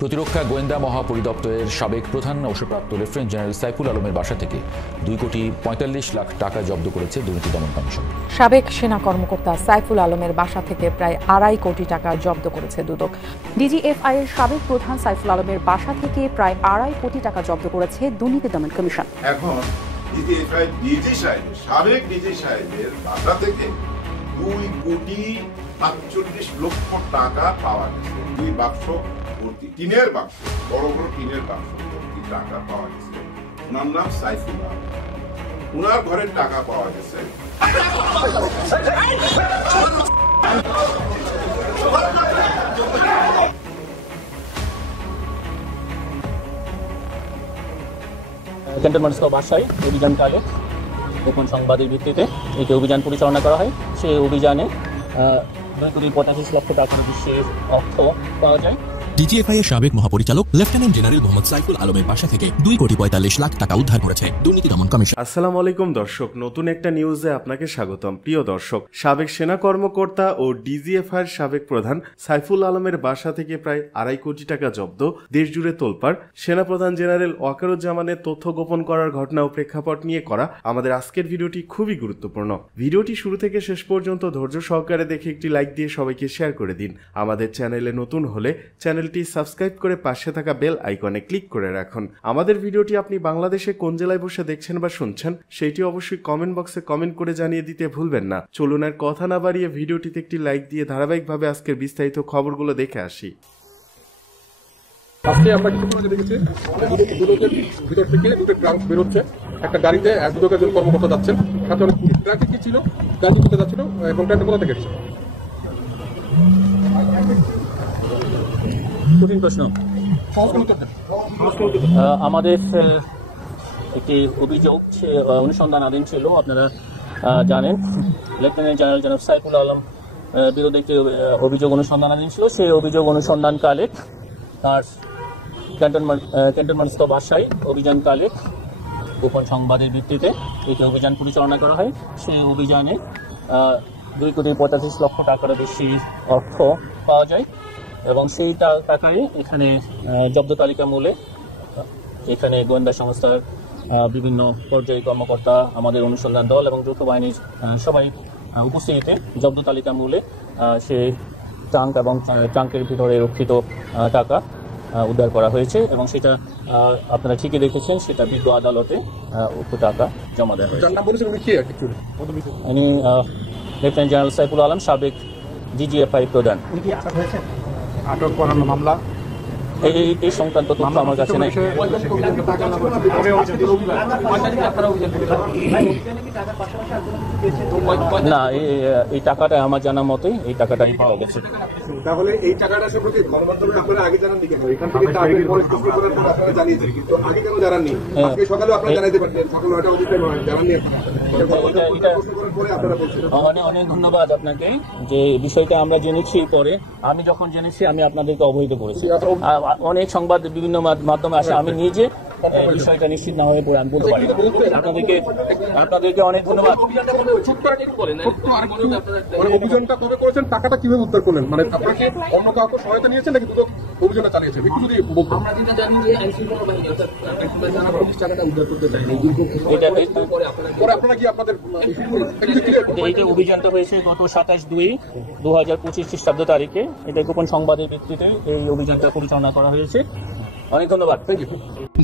প্রতিরক্ষা গোয়েন্দা মহাপরিদপ্তরের সাবেক প্রধান অবসরপ্রাপ্ত লেফটেন্যান্ট জেনারেল সাইফুল আলমের বাসা থেকে 2,45,00,000 টাকা জব্দ করেছে দুর্নীতি দমন কমিশন। সাবেক সেনা কর্মকর্তা সাইফুল আলমের বাসা থেকে প্রায় 2.5 কোটি টাকা জব্দ করেছে দুদক। ডিজিএফআই এর সাবেক প্রধান সাইফুল আলমের বাসা থেকে প্রায় 2.5 কোটি টাকা জব্দ করেছে দুর্নীতি দমন কমিশন। এখন ডিজিএফআই সাবেক ডিজি সাহেবের বাসা থেকে 2,45,00,000 টাকা পাওয়া গেছে। 2 বাক্স ভর্তি টিনের বাক্স, বড় বড় টিনের বাক্স ভর্তি টাকা পাওয়া গেছে। ওনার নাম সাইফুল আলম। ওনার ঘরের টাকা পাওয়া গেছে। ক্যান্টনমেন্ট বাসায় অভিযানকালে গোপন সংবাদের ভিত্তিতে একটি অভিযান পরিচালনা করা হয়। সেই অভিযানে 2,85,00,000 টাকার বিশ্বের অর্থ পাওয়া যায়। ডিজিএফআই এর সাবেক মহাপরিচালক লেফটেন্যান্ট জেনারেল মোহাম্মদ সাইফুল আলমের বাসা থেকে 2,45,00,000 টাকা উদ্ধার করেছে দুর্নীতি দমন কমিশন। আসসালামু আলাইকুম দর্শক, নতুন একটা নিউজে আপনাকে স্বাগতম। প্রিয় দর্শক, সাবেক সেনা কর্মকর্তা ও ডিজিএফআই এর সাবেক প্রধান সাইফুল আলমের বাসা থেকে প্রায় 2.5 কোটি টাকা জব্দ, দেশ জুড়ে তোলপাড়। সেনাপ্রধান জেনারেল ওয়াকারুজ্জামানের তথ্য গোপন করার ঘটনা ও প্রেক্ষাপট নিয়ে করা আমাদের আজকের ভিডিওটি খুবই গুরুত্বপূর্ণ। ভিডিওটি শুরু থেকে শেষ পর্যন্ত ধৈর্য সহকারে দেখে একটি লাইক দিয়ে সবাইকে শেয়ার করে দিন। আমাদের চ্যানেলে নতুন হলে চ্যানেলটি সাবস্ক্রাইব করে পাশে থাকা বেল আইকনে ক্লিক করে রাখুন। আমাদের ভিডিওটি আপনি বাংলাদেশে কোন জেলায় বসে দেখছেন বা শুনছেন সেটি অবশ্যই কমেন্ট বক্সে কমেন্ট করে জানিয়ে দিতে ভুলবেন না। চলুন আর কথা না বাড়িয়ে ভিডিওটিতে একটি লাইক দিয়ে ধারাবাহিকভাবে আজকের বিস্তারিত খবরগুলো দেখে আসি। আজকে আমরা কিছু দেখেছি দুদকের ভিতর থেকে দুটো ট্রাঙ্ক বেরোচ্ছে, একটা গাড়িতে দুদকের একজন কর্মকর্তা যাচ্ছেন, সাথে অনেক ট্রাকে কি ছিল, গাড়ি কোথায় যাচ্ছিল এবং ট্রাকটা কোথা থেকে এসেছে। কঠিন প্রশ্ন। আমাদের একটি অভিযোগ অনুসন্ধানাধীন ছিল। আপনারা জানেন লেফটেন্যান্ট জেনারেল জনাব সাইফুল আলম বিরুদ্ধে একটি অভিযোগ অনুসন্ধানাধীন ছিল। সেই অভিযোগ অনুসন্ধানকালে তার ক্যান্টনমেন্ট বাসায় অভিযানকালে গোপন সংবাদের ভিত্তিতে একটি অভিযান পরিচালনা করা হয়। সেই অভিযানে 2,45,00,000 টাকার বেশি অর্থ পাওয়া যায় এবং সেই টাকায় এখানে জব্দ তালিকা মূলে এখানে গোয়েন্দা সংস্থার বিভিন্ন পর্যায়ে কর্মকর্তা, আমাদের অনুসন্ধান দল এবং যৌথ বাহিনীর সবাই উপস্থিতিতে জব্দ তালিকা মূলে সেই ট্রাঙ্ক এবং ট্রাঙ্কের ভিতরে রক্ষিত টাকা উদ্ধার করা হয়েছে এবং সেটা আপনারা ঠিকই দেখেছেন, সেটা বিজ্ঞ আদালতে উক্ত টাকা জমা দেওয়া হয়েছে। ইনি লেফটেন্যান্ট জেনারেল সাইফুল আলম, সাবেক ডিজিএফআই প্রধান। আটক করানো মামলা এই সংক্রান্ত তথ্য আমার কাছে নেই। না, এই টাকাটা আমার জানা মতে এই টাকাটা পাওয়া গেছে। তাহলে এই টাকাটা সম্পর্কে গণমাধ্যমে আপনারা আগে জানাননি কেন? এখান থেকে আপনারা জানিয়েছেন, কিন্তু আগে কেন জানাননি? আজকে সকালে আপনারা জানাইতে পারতেন, সকালে 9টা অবস্থায় জানাননি আপনারা। অনেক ধন্যবাদ আপনাকে। যে বিষয়টা আমরা জেনেছি পরে, আমি যখন জেনেছি আমি আপনাদেরকে অবহিত করেছি। অনেক সংবাদ বিভিন্ন মাধ্যমে আসে, আমি নিজে বিষয়টা নিশ্চিত না হয়ে পড়ে আমি বলতে পারি। আপনাদেরকে অনেক ধন্যবাদ। অভিযানটা কবে করেছেন, টাকাটা কিভাবে উদ্ধার করলেন? মানে আপনাকে অন্য কাউকে সহায়তা নিয়েছেন নাকি দুদক অভিযানটা চালিয়েছেন? একটু যদি বলতেন। আমরা যেটা জানি যে আইনশৃঙ্খলা বাহিনী অর্থাৎ টাকাটা উদ্ধার করতে চাইনি, আপনারা কি আপনাদের এই যে অভিযানটা হয়েছে গত 27/2/2025 খ্রিস্টাব্দ তারিখে, এটা গোপন সংবাদের ভিত্তিতে এই অভিযানটা পরিচালনা করা হয়েছে। অনেক ধন্যবাদ।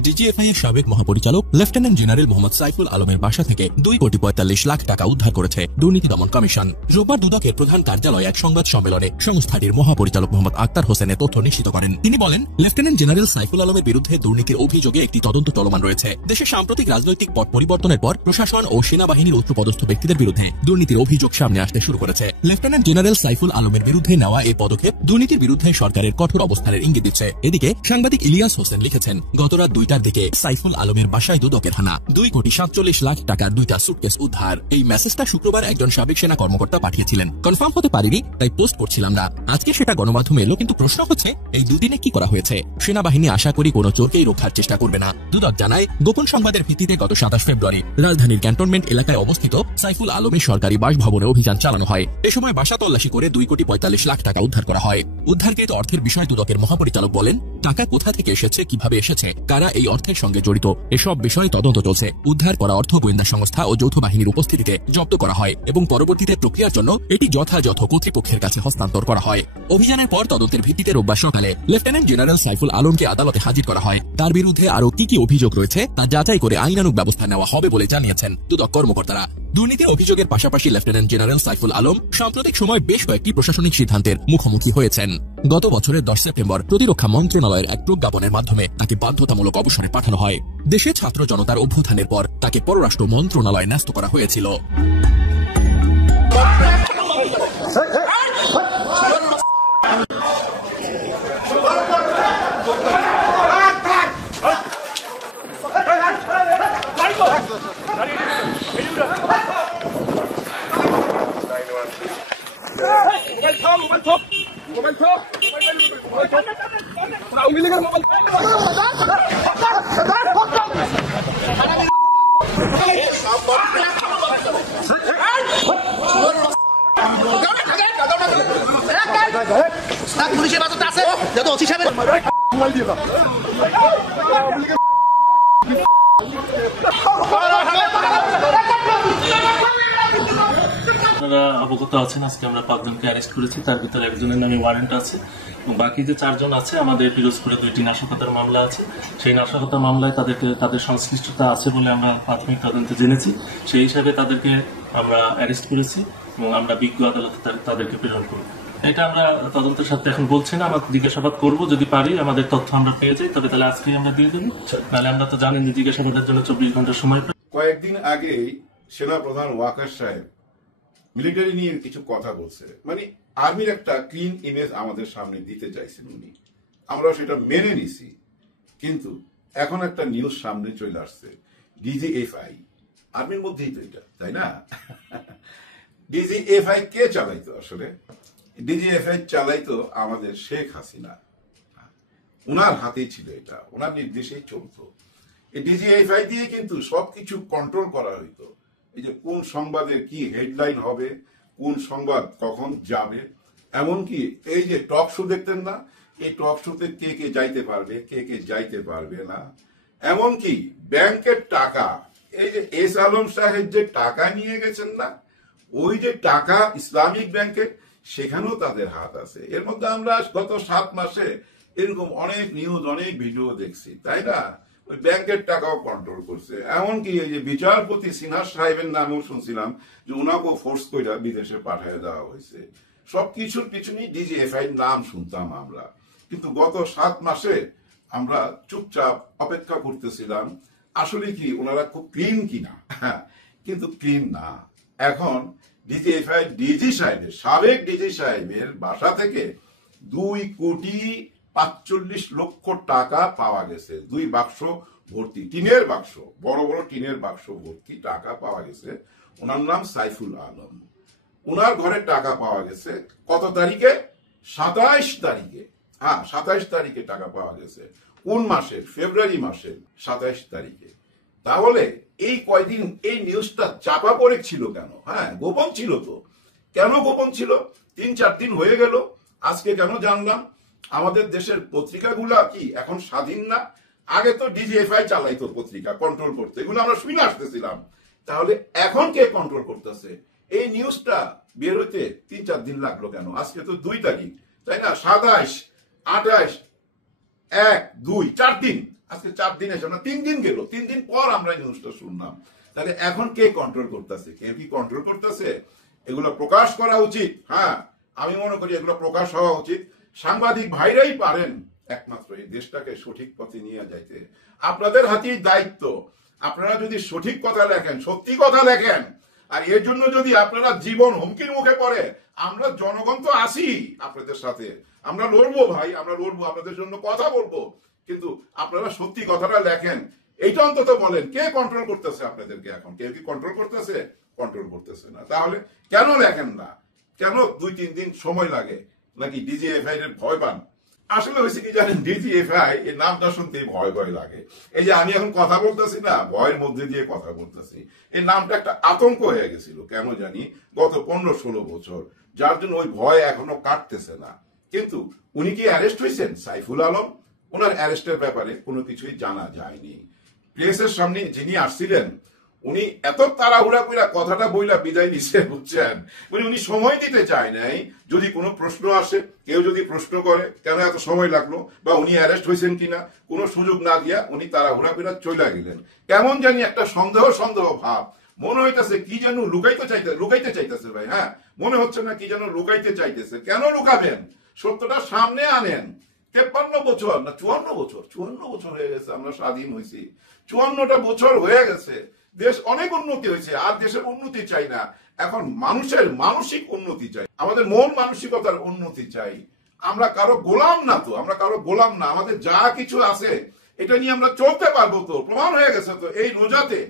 ডিজিএফআই এর সাবেক মহাপরিচালক লেফটেন্যান্ট জেনারেল মোহাম্মদ সাইফুল আলমের বাসা থেকে 2,45,00,000 টাকা উদ্ধার করেছে দুর্নীতি দমন কমিশন। রোববার দুদকের প্রধান কার্যালয়ে এক সংবাদ সম্মেলনে সংস্থাটির মহাপরিচালক মোহাম্মদ আক্তার হোসেনের তথ্য নিশ্চিত করেন। তিনি বলেন, লেফটেন্যান্ট জেনারেল সাইফুল আলমের বিরুদ্ধে দুর্নীতির অভিযোগে একটি তদন্ত চলমান রয়েছে। দেশে সাম্প্রতিক রাজনৈতিক পট পরিবর্তনের পর প্রশাসন ও সেনাবাহিনীর উচ্চপদস্থ ব্যক্তিদের বিরুদ্ধে দুর্নীতির অভিযোগ সামনে আসতে শুরু করেছে। লেফটেন্যান্ট জেনারেল সাইফুল আলমের বিরুদ্ধে নেওয়া এই পদক্ষেপ দুর্নীতির বিরুদ্ধে সরকারের কঠোর অবস্থানের ইঙ্গিত দিচ্ছে। এদিকে সাংবাদিক ইলিয়াস ইলিয়াস হোসেন লিখেছেন, গত রাত 2টার দিকে সাইফুল আলমের বাসায় দুদকের হানা, 2,47,00,000 টাকার 2টা সুটকেস উদ্ধার। এই মেসেজটা শুক্রবার একজন সাবেক সেনা কর্মকর্তা পাঠিয়েছিলেন। কনফার্ম হতে পারিনি, তাই পোস্ট করছিলাম না। আজকে সেটা গণমাধ্যমে এলো, কিন্তু প্রশ্ন হচ্ছে এই দুদিনে কি করা হয়েছে। সেনাবাহিনী আশা করি কোনো চোরকেই রক্ষার চেষ্টা করবে না। দুদক জানায়, গোপন সংবাদের ভিত্তিতে গত 27 ফেব্রুয়ারি রাজধানীর ক্যান্টনমেন্ট এলাকায় অবস্থিত সাইফুল আলমের সরকারি বাসভবনে অভিযান চালানো হয়। এ সময় বাসা তল্লাশি করে 2,45,00,000 টাকা উদ্ধার করা হয়। উদ্ধারকৃত অর্থের বিষয়ে দুদকের মহাপরিচালক বলেন, টাকা কোথা থেকে এসেছে, কিভাবে এসেছে, কারা এই অর্থের সঙ্গে জড়িত, এসব বিষয়ে তদন্ত চলছে। উদ্ধার করা অর্থ গোয়েন্দা সংস্থা ও যৌথ বাহিনীর উপস্থিতিতে জব্দ করা হয় এবং পরবর্তীতে প্রক্রিয়ার জন্য এটি যথাযথ কর্তৃপক্ষের কাছে হস্তান্তর করা হয়। অভিযানের পর তদন্তের ভিত্তিতে রোববার সকালে লেফটেন্যান্ট জেনারেল সাইফুল আলমকে আদালতে হাজির করা হয়। তার বিরুদ্ধে আরও কি অভিযোগ রয়েছে তা যাচাই করে আইনানুগ ব্যবস্থা নেওয়া হবে বলে জানিয়েছেন দুদক কর্মকর্তারা। দুর্নীতির অভিযোগের পাশাপাশি লেফটেন্যান্ট জেনারেল সাইফুল আলম সাম্প্রতিক সময় বেশ কয়েকটি প্রশাসনিক সিদ্ধান্তের মুখোমুখি হয়েছেন। গত বছরের 10 সেপ্টেম্বর প্রতিরক্ষা মন্ত্রণালয়ের এক প্রজ্ঞাপনের মাধ্যমে তাকে বাধ্যতামূলক অবসরে পাঠানো হয়। দেশে ছাত্র জনতার অভ্যুত্থানের পর তাকে পররাষ্ট্র মন্ত্রণালয়ে ন্যস্ত করা হয়েছিল। পুলিশের বাজারটা আছে যত ওসি সাহেবের আপনারা অবগত আছেন, আজকে আমরা 5 জনকে অ্যারেস্ট করেছি। তার ভিতরে একজনের নামে ওয়ারেন্ট আছে এবং বাকি যে 4 জন আছে, আমাদের পিরোজপুরে 2টি নাশকতার মামলা আছে। সেই নাশকতার মামলায় তাদের সংশ্লিষ্টতা আছে বলে আমরা প্রাথমিক তদন্তে জেনেছি। সেই হিসাবে তাদেরকে আমরা অ্যারেস্ট করেছি এবং আমরা বিজ্ঞ আদালতে তাদেরকে প্রেরণ করব। এটা আমরা তদন্তের সাথে এখন বলছি না, আমরা জিজ্ঞাসাবাদ করবো, যদি পারি আমাদের তথ্য আমরা পেয়ে যাই তবে তাহলে আজকেই আমরা দিয়ে দেবো। নাহলে আমরা তো জানেন যে জিজ্ঞাসাবাদের জন্য 24 ঘন্টা সময় পাই। কয়েকদিন আগেই সেনা প্রধান ওয়াকার সাহেব মিলিটারি নিয়ে কিছু কথা বলছে, মানে আর্মির একটা ক্লিন ইমেজ আমাদের সামনে দিতে চাইছেন উনি। আমরা সেটা মেনে নিছি, কিন্তু এখন একটা নিউজ সামনে চলে আসছে, ডিজিএফআই আর্মির মধ্যেই তো এটা, তাই না? ডিজিএফআই কে চালাইতো? আসলে ডিজিএফআই চালাইতো আমাদের শেখ হাসিনা, উনার হাতেই ছিল এটা, উনার নির্দেশেই চলতো। এই ডিজিএফআই দিয়ে কিন্তু সবকিছু কন্ট্রোল করা হইতো। এই যে কোন সংবাদের কি হেডলাইন হবে, কোন সংবাদ কখন যাবে, এমনকি এই যে টক শো দেখতেন না, এই টক শোতে কে কে যাইতে পারবে, কে কে যাইতে পারবে না, এমনকি ব্যাংকের টাকা, এই যে এস আলম সাহেব যে টাকা নিয়ে গেছেন না, ওই যে টাকা ইসলামিক ব্যাংকে, সেখানেও তাদের হাত আছে। এর মধ্যে আমরা গত 7 মাসে এরকম অনেক নিউজ, অনেক ভিডিও দেখছি, তাই না? ওই ব্যাংকের টাকাও কন্ট্রোল করছে। এমনকি এই যে বিচারপতি সিনহা সাহেবের নামেও শুনছিলাম যে উনাকেও ফোর্স করে বিদেশে পাঠিয়ে দেওয়া হয়েছে। সবকিছুর পিছনেই ডিজিএফআই নাম শুনতাম আমরা, কিন্তু গত 7 মাসে আমরা চুপচাপ অপেক্ষা করতেছিলাম আসলে কি ওনারা খুব ক্লিন কিনা, কিন্তু ক্লিন না। এখন ডিজিএফআই ডিজি সাহেবের, সাবেক ডিজি সাহেবের বাসা থেকে 2,45,00,000 টাকা পাওয়া গেছে। 2 বাক্স ভর্তি, টিনের বাক্স, বড় বড় টিনের বাক্স ভর্তি টাকা পাওয়া গেছে। ওনার নাম সাইফুল আলম। ওনার ঘরে টাকা পাওয়া গেছে কত তারিখে? 27 তারিখে। 27 তারিখে টাকা পাওয়া গেছে। কোন মাসের? ফেব্রুয়ারি মাসের 27 তারিখে। তাহলে এই কয়দিন এই নিউজটা চাপা পড়ে ছিল কেন? গোপন ছিল তো। কেন গোপন ছিল? 3-4 দিন হয়ে গেল, আজকে কেন জানলাম? আমাদের দেশের পত্রিকাগুলা কি এখন স্বাধীন না? আগে তো ডিজিএফআই চালাইতো পত্রিকা, কন্ট্রোল করতে, এগুলো আমরা শুনে আসতেছিলাম। তাহলে এখন কে কন্ট্রোল করতেছে? এই নিউজটা বের হইতে 3-4 দিন লাগলো কেন? আজকে তো 2 তারিখ, তাই না? 27, 28, 1, 2, 4 দিন। আজকে 4 দিন এসে না, 3 দিন গেল। 3 দিন পর আমরা নিউজটা শুনলাম। তাহলে এখন কে কন্ট্রোল করতেছে? কেউ কি কন্ট্রোল করতেছে? এগুলো প্রকাশ করা উচিত। আমি মনে করি এগুলো প্রকাশ হওয়া উচিত। সাংবাদিক ভাইরাই পারেন একমাত্র এই দেশটাকে সঠিক পথে নিয়ে যাইতে। আপনাদের হাতেই দায়িত্ব। আপনারা যদি সঠিক কথা লেখেন, সত্যি কথা লেখেন, আর এর জন্য যদি আপনারা জীবন হুমকির মুখে পড়ে আমরা জনগণ তো আছি আপনাদের সাথে, আমরা লড়বো ভাই, আমরা লড়বো, আপনাদের জন্য কথা বলবো, কিন্তু আপনারা সত্যি কথাটা লেখেন, এইটা অন্তত বলেন কে কন্ট্রোল করতেছে আপনাদেরকে? এখন কেউ কি কন্ট্রোল করতেছে? কন্ট্রোল করতেছে না। তাহলে কেন লেখেন না? কেন 2-3 দিন সময় লাগে? নাকি ডিজিএফআই এর ভয় পান? আসলে হয়েছে কি জানেন, ডিজিএফআই এর নামটা শুনতে ভয় ভয় লাগে। এই যে আমি এখন কথা বলতেছি না, ভয়ের মধ্যে দিয়ে কথা বলতেছি, এই নামটা একটা আতঙ্ক হয়ে গেছিল কেন জানি গত 15-16 বছর, যার জন্য ওই ভয় এখনো কাটতেছে না। কিন্তু উনি কি অ্যারেস্ট হয়েছেন? সাইফুল আলম, ওনার অ্যারেস্টের ব্যাপারে কোনো কিছুই জানা যায়নি। প্রেসের সামনে যিনি আসছিলেন উনি এত তাড়াহুড়া করে কথাটা বইলা বিদায় নিছে, বুঝছেন? উনি সময় দিতে চায় নাই। যদি কোনো প্রশ্ন আসে, কেউ যদি প্রশ্ন করে কেন এত সময় লাগলো বা উনি অ্যারেস্ট হয়েছেন কিনা, কোনো সুযোগ না দিয়া উনি তাড়াহুড়া করে চলে গেলেন। কেমন জানি একটা সন্দেহ সন্দেহ ভাব, মনে হইতেছে কি যেন লুকাইতে চাইতেছে ভাই। হ্যাঁ, মনে হচ্ছে না কি যেন লুকাইতে চাইতেছে। কেন লুকাবেন? সত্যটা সামনে আনেন। 53 বছর না 54 বছর হয়ে গেছে আমরা স্বাধীন হয়েছি। 54টা বছর হয়ে গেছে, দেশ অনেক উন্নতি হয়েছে। আর দেশের উন্নতি চাই না, এখন মানুষের মানসিক উন্নতি চাই, আমাদের মন মানসিকতার উন্নতি চাই। আমরা কারো গোলাম না তো, আমরা কারো গোলাম না। আমাদের যা কিছু আছে এটা নিয়ে আমরা চলতে পারবো তো, প্রমাণ হয়ে গেছে তো। এই রোজাতে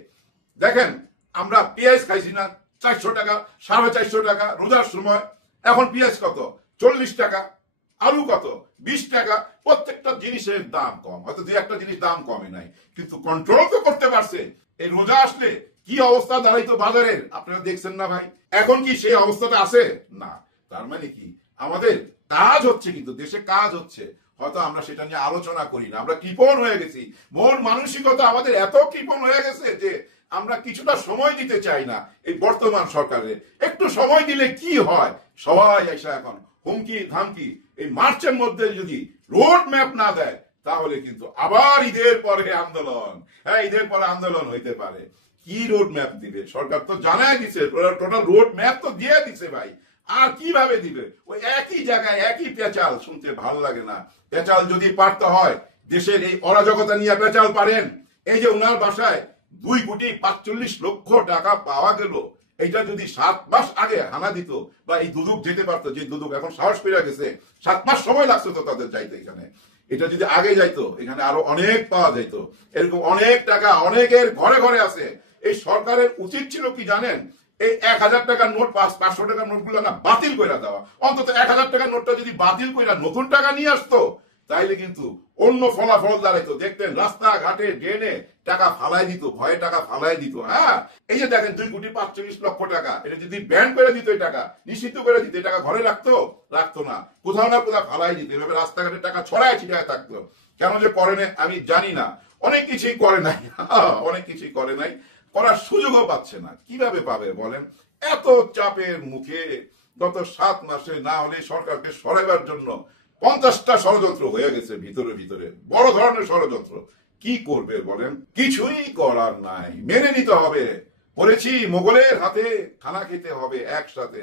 দেখেন আমরা পেঁয়াজ খাইছি না 400 টাকা, 450 টাকা রোজার সময়। এখন পেঁয়াজ কত? 40 টাকা। আলু কত? 20 টাকা। প্রত্যেকটা জিনিসের দাম কম, হয়তো 2-1টা জিনিস দাম কমে নাই, কিন্তু কন্ট্রোল তো করতে পারছে। এই রোজা আসলে কি অবস্থা দাঁড়াইতো বাজারের আপনারা দেখছেন না ভাই? এখন কি সেই অবস্থাটা আছে? না। তার মানে কি আমাদের কাজ হচ্ছে, কিন্তু দেশে কাজ হচ্ছে, হয়তো আমরা সেটা নিয়ে আলোচনা করি না। আমরা কৃপণ হয়ে গেছি, মন মানসিকতা আমাদের এত কৃপণ হয়ে গেছে যে আমরা কিছুটা সময় দিতে চাই না এই বর্তমান সরকারের। একটু সময় দিলে কি হয়? সবাই এসে এখন হুমকি ধামকি। এই মার্চের মধ্যে যদি রোড ম্যাপ না দেয় তাহলে কিন্তু আবার ঈদের পরে আন্দোলন। হ্যাঁ, ঈদের পরে আন্দোলন হইতে পারে। কি রোড ম্যাপ দিবে? সরকার তো জানাই দিছে, টোটাল রোড ম্যাপ তো দিয়ে দিছে ভাই। আর কিভাবে দিবে? ওই একই জায়গায় একই পেঁচাল, শুনতে ভালো লাগে না। পেঁচাল যদি পারতে হয়, দেশের এই অরাজকতা নিয়ে পেঁচাল পারেন। এই যে ওনার বাসায় 2,45,00,000 টাকা পাওয়া গেল, এইটা যদি 7 মাস আগে হানা দিত বা এই দুদক যেতে পারতো, যে দুদক এখন সাহস পেয়ে গেছে, 7 মাস সময় লাগছে তো তাদের যাইতে এখানে, এটা যদি আগে যাইতো এখানে আরো অনেক পাওয়া যাইতো। এরকম অনেক টাকা অনেকের ঘরে ঘরে আছে। এই সরকারের উচিত ছিল কি জানেন? এই 1000 টাকার নোট, 500 টাকার নোটগুলো না বাতিল করে দেওয়া। অন্তত 1000 টাকার নোটটা যদি বাতিল করে নতুন টাকা নিয়ে আসতো তাইলে কিন্তু অন্য ফলাফল দাঁড়াইতো। দেখতেন রাস্তাঘাটে ড্রেনে টাকা ফালাই দিত, ভয়ে টাকা ফালাই দিত। হ্যাঁ, এই যে দেখেন 2,45,00,000 টাকা, এটা যদি ব্যান করে দিত, এই টাকা নিষিদ্ধ করে দিত, এই টাকা ঘরে রাখতো না, কোথাও না কোথাও ফালাই দিত। এভাবে রাস্তাঘাটে টাকা ছড়ায় ছিটায় থাকতো। কেন যে করে না আমি জানি না। অনেক কিছুই করে নাই, অনেক কিছুই করে নাই, করার সুযোগও পাচ্ছে না। কিভাবে পাবে বলেন? এত চাপের মুখে গত 7 মাসে না হলে সরকারকে সরাইবার জন্য 50টা ষড়যন্ত্র হয়ে গেছে ভিতরে ভিতরে, বড় ধরনের ষড়যন্ত্র। কি করবে বলেন? কিছুই করার নাই, মেনে নিতে হবে। পড়েছি মোগলের হাতে খানা খেতে হবে একসাথে।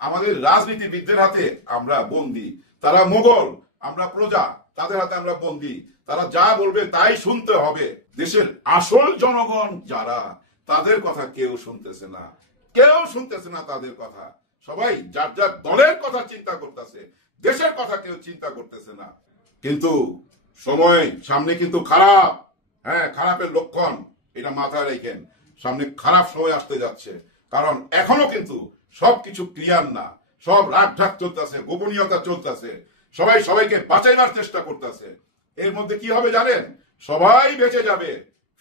আমাদের রাজনীতিবিদদের হাতে আমরা বন্দী, তারা মোগল, আমরা প্রজা, তাদের হাতে আমরা বন্দী। তারা যা বলবে তাই শুনতে হবে। দেশের আসল জনগণ যারা, তাদের কথা কেউ শুনতেছে না, তাদের কথা। সবাই যার যার দলের কথা চিন্তা করতেছে, দেশের কথা কেউ চিন্তা করতেছে না। কিন্তু সময় সামনে কিন্তু খারাপ। হ্যাঁ, খারাপের লক্ষণ, এটা মাথায় রেখেন। সামনে খারাপ সময় আসতে যাচ্ছে, কারণ এখনো কিন্তু সবকিছু ক্লিয়ার না। সব রাগ ঢাক চলতেছে, গোপনীয়তা চলতেছে, সবাই সবাইকে বাঁচাইবার চেষ্টা করতেছে। এর মধ্যে কি হবে জানেন? সবাই বেঁচে যাবে,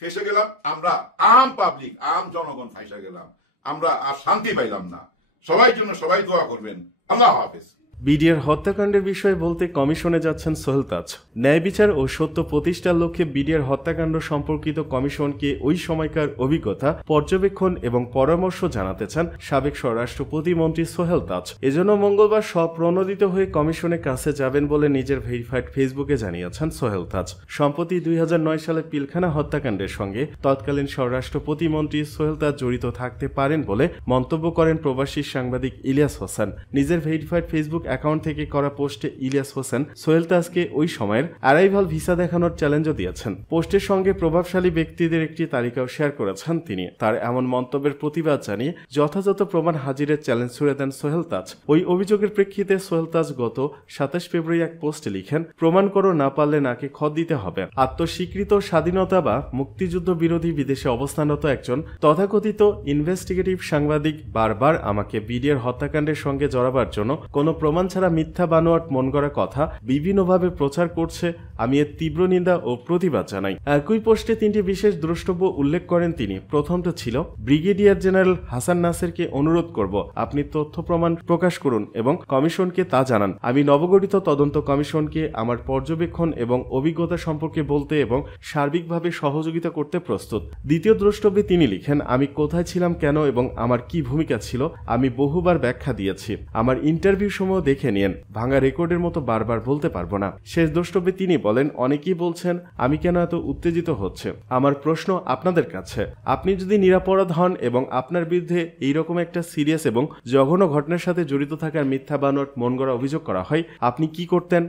ফেসে গেলাম আমরা আম পাবলিক, আম জনগণ ফাইসা গেলাম, আমরা আর শান্তি পাইলাম না। সবাই জন্য সবাই দোয়া করবেন। আল্লাহ হাফেজ। বিডিআর হত্যাকাণ্ডের বিষয়ে বলতে কমিশনে যাচ্ছেন সোহেল তাজ। ন্যায় বিচার ও সত্য প্রতিষ্ঠার লক্ষ্যে বিডিআর হত্যাকাণ্ড সম্পর্কিত কমিশনকে ওই সময়কার অভিজ্ঞতা, পর্যবেক্ষণ এবং পরামর্শ জানাতে চান সাবেক স্বরাষ্ট্র প্রতিমন্ত্রী সোহেল তাজ। এজন্য মঙ্গলবার স্বপ্রণোদিত হয়ে কমিশনের কাছে যাবেন বলে নিজের ভেরিফাইড ফেসবুকে জানিয়েছেন সোহেল তাজ। সম্প্রতি 2009 সালে পিলখানা হত্যাকাণ্ডের সঙ্গে তৎকালীন স্বরাষ্ট্র প্রতিমন্ত্রী সোহেল তাজ জড়িত থাকতে পারেন বলে মন্তব্য করেন প্রবাসী সাংবাদিক ইলিয়াস হোসেন। নিজের ভেরিফাইড ফেসবুক অ্যাকাউন্ট থেকে করা পোস্টে ইলিয়াস হোসেন সোহেল তাজকে ওই সময়ের অ্যারাইভাল ভিসা দেখানোর চ্যালেঞ্জও দিয়েছেন। পোস্টের সঙ্গে প্রভাবশালী ব্যক্তিদের একটি তালিকাও শেয়ার করেছেন তিনি। তার এমন মন্তব্যের প্রতিবাদ জানিয়ে যথাযথ প্রমাণ হাজিরের চ্যালেঞ্জ ছুড়ে দেন সোহেল তাজ। ওই অভিযোগের প্রেক্ষিতে সোহেল তাজ গত 27 ফেব্রুয়ারি এক পোস্টে লিখেন, প্রমাণ করো, না পারলে নাকে খত দিতে হবে। আত্মস্বীকৃত স্বাধীনতা বা মুক্তিযুদ্ধ বিরোধী বিদেশে অবস্থানরত একজন তথাকথিত ইনভেস্টিগেটিভ সাংবাদিক বারবার আমাকে বিডিআর হত্যাকাণ্ডের সঙ্গে জড়াবার জন্য কোনো প্রমাণ ছাড়া মিথ্যা বানোয়াট মন গড়া কথা বিভিন্নভাবে প্রচার করছে। আমি এর তীব্র নিন্দা ও প্রতিবাদ জানাই। একই পোস্টে 3টি বিশেষ দ্রষ্টব্য উল্লেখ করেন তিনি। প্রথমটা ছিল, ব্রিগেডিয়ার জেনারেল হাসান নাসেরকে অনুরোধ করব আপনি তথ্য প্রমাণ প্রকাশ করুন এবং কমিশনকে তা জানান। আমি নবগঠিত তদন্ত কমিশনকে আমার পর্যবেক্ষণ এবং অভিজ্ঞতা সম্পর্কে বলতে এবং সার্বিকভাবে সহযোগিতা করতে প্রস্তুত। দ্বিতীয় দ্রষ্টব্যে তিনি লিখেন, আমি কোথায় ছিলাম, কেন এবং আমার কি ভূমিকা ছিল আমি বহুবার ব্যাখ্যা দিয়েছি। আমার ইন্টারভিউ সময় দেখে নিন, ভাঙা রেকর্ডের মতো বারবার বলতে পারবো না। শেষ দ্রষ্টব্যে তিনি বলেন, অনেকেই বলছেন আমি কেন এত উত্তেজিত হচ্ছে। আমার প্রশ্ন আপনাদের কাছে, আপনি যদি নিরাপরাধ হন এবং আপনার বিরুদ্ধে এইরকম একটা সিরিয়াস এবং জঘন্য ঘটনার সাথে জড়িত থাকার মিথ্যা বানোয়াট মন গড়া অভিযোগ করা হয়, আপনি কি করতেন?